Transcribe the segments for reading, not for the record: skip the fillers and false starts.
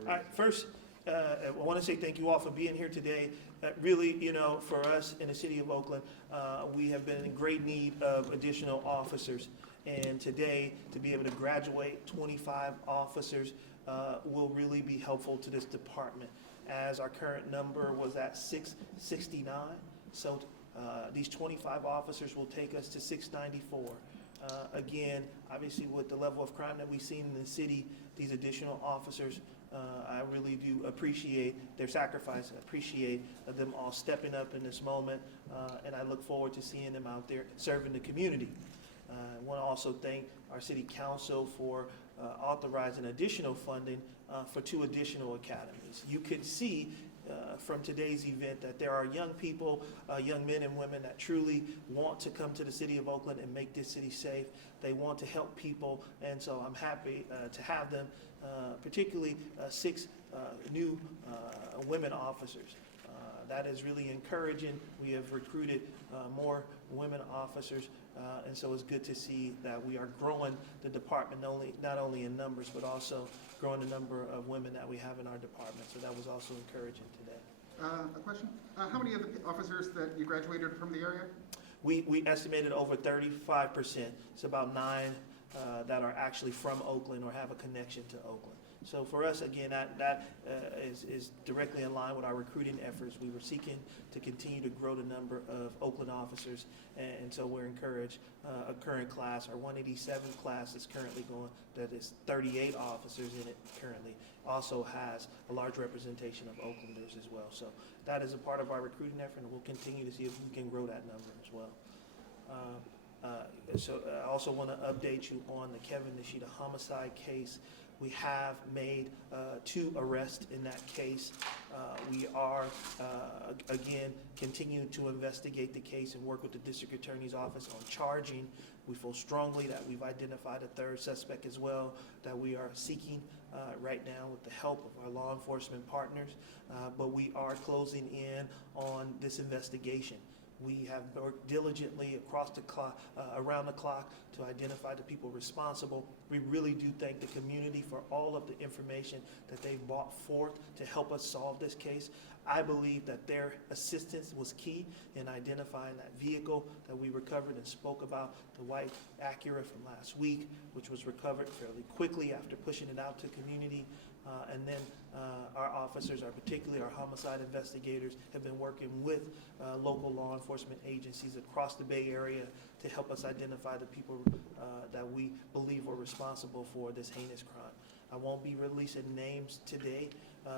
All right, first, I want to say thank you all for being here today. Really, for us in the city of Oakland, we have been in great need of additional officers. And today, to be able to graduate 25 officers will really be helpful to this department, as our current number was at 669. So these 25 officers will take us to 694. Again, obviously with the level of crime that we've seen in the city, these additional officers, I really do appreciate their sacrifice. I appreciate them all stepping up in this moment, and I look forward to seeing them out there serving the community. I want to also thank our city council for authorizing additional funding for 2 additional academies. You can see from today's event that there are young people, young men and women that truly want to come to the city of Oakland and make this city safe. They want to help people, and so I'm happy to have them, particularly 6 new women officers. That is really encouraging. We have recruited more women officers, and so it's good to see that we are growing the department not only in numbers, but also growing the number of women that we have in our department. So that was also encouraging today. A question? How many of the officers that you graduated from the area? We estimated over 35%. It's about 9 that are actually from Oakland or have a connection to Oakland. So for us, again, that is directly in line with our recruiting efforts. We were seeking to continue to grow the number of Oakland officers, and so we're encouraged. A current class, our 187 class is currently going, that is 38 officers in it currently, also has a large representation of Oaklanders as well. So that is a part of our recruiting effort, and we'll continue to see if we can grow that number as well. So I also want to update you on the Kevin Nishita homicide case. We have made 2 arrests in that case. We are, again, continuing to investigate the case and work with the district attorney's office on charging. We feel strongly that we've identified a 3rd suspect as well that we are seeking right now with the help of our law enforcement partners. But we are closing in on this investigation. We have worked diligently across the clock, around the clock, to identify the people responsible. We really do thank the community for all of the information that they've brought forth to help us solve this case. I believe that their assistance was key in identifying that vehicle that we recovered and spoke about, the white Acura from last week, which was recovered fairly quickly after pushing it out to community. And then our officers, particularly our homicide investigators, have been working with local law enforcement agencies across the Bay Area to help us identify the people that we believe were responsible for this heinous crime. I won't be releasing names today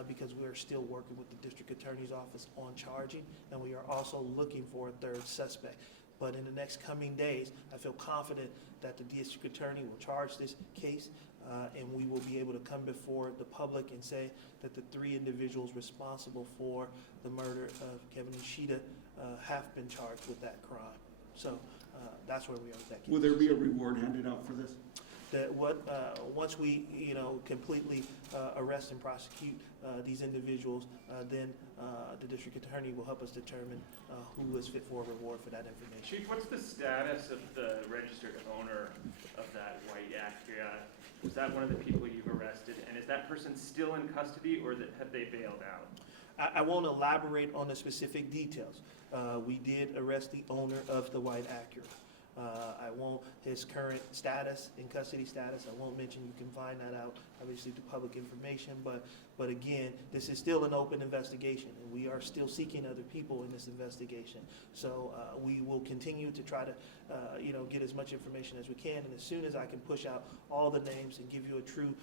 because we are still working with the district attorney's office on charging, and we are also looking for a 3rd suspect. But in the next coming days, I feel confident that the district attorney will charge this case, and we will be able to come before the public and say that the 3 individuals responsible for the murder of Kevin Nishita have been charged with that crime. So that's where we are with that case. Will there be a reward handed out for this? Once we completely arrest and prosecute these individuals, then the district attorney will help us determine who is fit for a reward for that information. Chief, what's the status of the registered owner of that white Acura? Was that one of the people you've arrested, and is that person still in custody, or have they bailed out? I won't elaborate on the specific details. We did arrest the owner of the white Acura. I won't, his current status, in custody status, I won't mention. You can find that out, obviously, through public information. But again, this is still an open investigation, and we are still seeking other people in this investigation. So we will continue to try to, get as much information as we can. And as soon as I can push out all the names and give you a true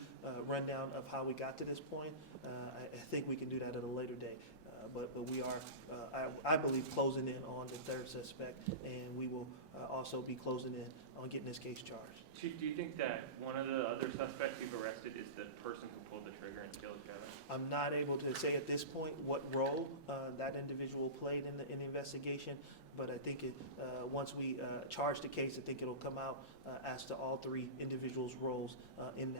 rundown of how we got to this point, I think we can do that at a later date. But we are, I believe, closing in on the 3rd suspect, and we will also be closing in on getting this case charged. Chief, do you think that one of the other suspects you've arrested is the person who pulled the trigger and killed Kevin? I'm not able to say at this point what role that individual played in the investigation, but I think once we charge the case, I think it'll come out as to all 3 individuals' roles in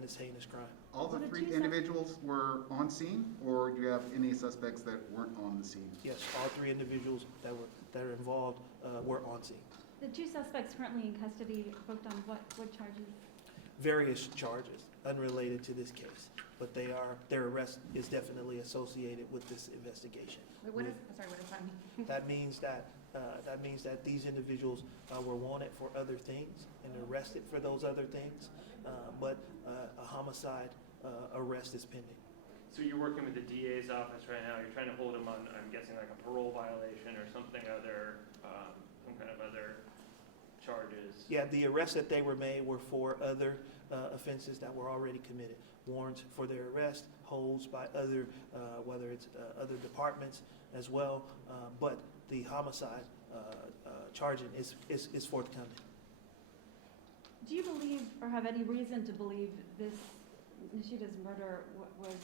this heinous crime. All the 3 individuals were on scene, or do you have any suspects that weren't on the scene? Yes, all 3 individuals that are involved were on scene. The 2 suspects currently in custody booked on what charges? Various charges unrelated to this case. but their arrest is definitely associated with this investigation. Wait, what does that mean? That means that these individuals were wanted for other things and arrested for those other things, but a homicide arrest is pending. So you're working with the DA's office right now, you're trying to hold him on, I'm guessing like a parole violation or something other, some kind of other charges? Yeah, the arrests that they were made were for other offenses that were already committed. Warrants for their arrest, holds by other, whether it's other departments as well, but the homicide charging is forthcoming. Do you believe, or have any reason to believe this Nishita's murder was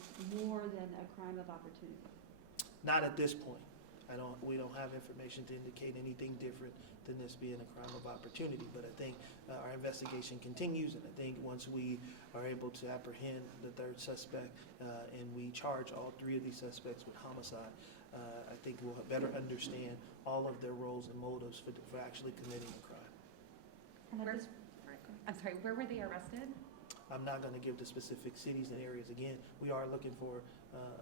more than a crime of opportunity? Not at this point. We don't have information to indicate anything different than this being a crime of opportunity, but I think our investigation continues, and I think once we are able to apprehend the third suspect and we charge all three of these suspects with homicide, I think we'll better understand all of their roles and motives for actually committing a crime. And at this, I'm sorry, where were they arrested? I'm not going to give the specific cities and areas. Again, we are looking for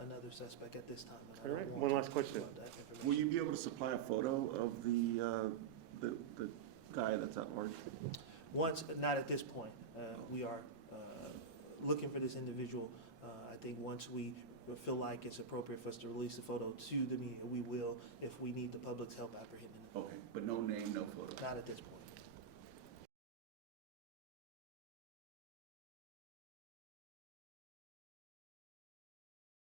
another suspect at this time. and I All don't right, want one to last question. talk about that information. Will you be able to supply a photo of the guy that's at large? Not at this point. We are looking for this individual. I think once we feel like it's appropriate for us to release the photo to the media, we will if we need the public's help apprehending him. Okay, but no name, no photo? Not at this point.